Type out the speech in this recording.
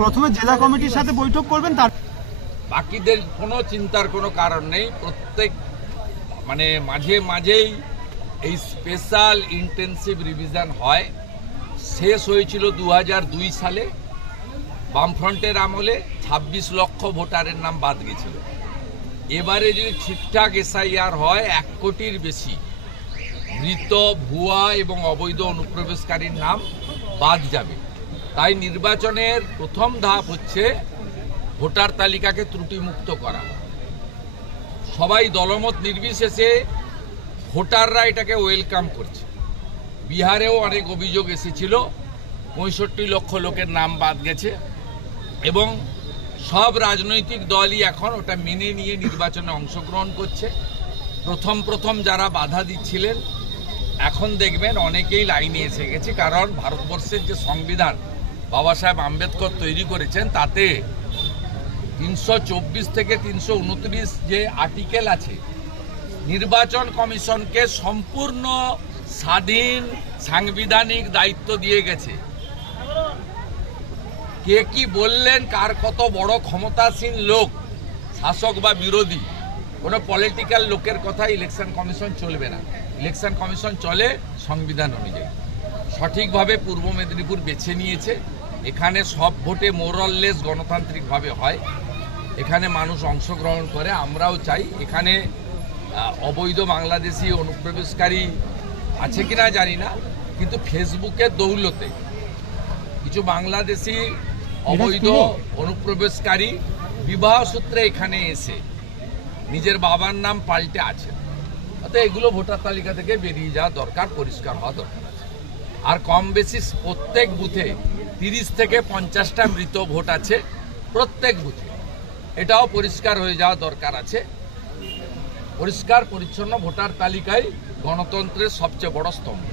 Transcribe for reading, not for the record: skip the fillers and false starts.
প্রথমে জেলা কমিটির সাথে বৈঠক করবেন, তার বাকিদের কোনো চিন্তার কোনো কারণ নেই। প্রত্যেক মাঝে মাঝেই এই স্পেশাল ইন্টেন্সিভ রিভিশন হয়। শেষ হয়েছিল 2002 সালে, বামফ্রন্টের আমলে 26 লক্ষ ভোটারের নাম বাদ গেছিল। এবারে যদি ঠিকঠাক এসআইআর হয় 1 কোটির বেশি মৃত, ভুয়া এবং অবৈধ অনুপ্রবেশকারীর নাম বাদ যাবে। তাই নির্বাচনের প্রথম ধাপ হচ্ছে ভোটার তালিকাকে ত্রুটিমুক্ত করা। সবাই দলমত নির্বিশেষে ভোটাররা এটাকে ওয়েলকাম করছে। বিহারেও অনেক অভিযোগ এসেছিল, 65 লক্ষ লোকের নাম বাদ গেছে এবং সব রাজনৈতিক দলই এখন ওটা মেনে নিয়ে নির্বাচনে অংশগ্রহণ করছে। প্রথম যারা বাধা দিচ্ছিলেন এখন দেখবেন অনেকেই লাইনে এসে গেছে, কারণ ভারতবর্ষের যে সংবিধান বাবা সাহেব আম্বেদকর তৈরি করেছেন তাতে 324 থেকে 329 যে আর্টিকেল আছে, নির্বাচন কমিশনকে সম্পূর্ণ স্বাধীন সাংবিধানিক দায়িত্ব দিয়ে গেছে। কে কি বললেন, কার কত বড় ক্ষমতাসীন লোক, শাসক বা বিরোধী, কোনো পলিটিক্যাল লোকের কথা ইলেকশন কমিশন চলবে না। ইলেকশন কমিশন চলে সংবিধান অনুযায়ী। সঠিকভাবে পূর্ব মেদিনীপুর বেছে নিয়েছে। এখানে সব ভোটে মোরাললেস গণতান্ত্রিকভাবে হয়, এখানে মানুষ অংশগ্রহণ করে। আমরাও চাই এখানে অবৈধ বাংলাদেশি অনুপ্রবেশকারী আছে কিনা জানি না, কিন্তু ফেসবুকের দৌলতে কিছু বাংলাদেশি অবৈধ অনুপ্রবেশকারী বিবাহ সূত্রে এখানে এসে নিজের বাবার নাম পাল্টে আছে। অর্থাৎ এগুলো ভোটার তালিকা থেকে বেরিয়ে যাওয়া দরকার, পরিষ্কার হওয়া দরকার আছে। আর কম বেশি প্রত্যেক বুথে 30 থেকে 50টা মৃত ভোট আছে প্রত্যেক বুথে, এটাও পরিষ্কার হয়ে যাওয়া দরকার আছে। পরিষ্কার পরিচ্ছন্ন ভোটার তালিকায় গণতন্ত্রের সবচেয়ে বড় স্তম্ভ।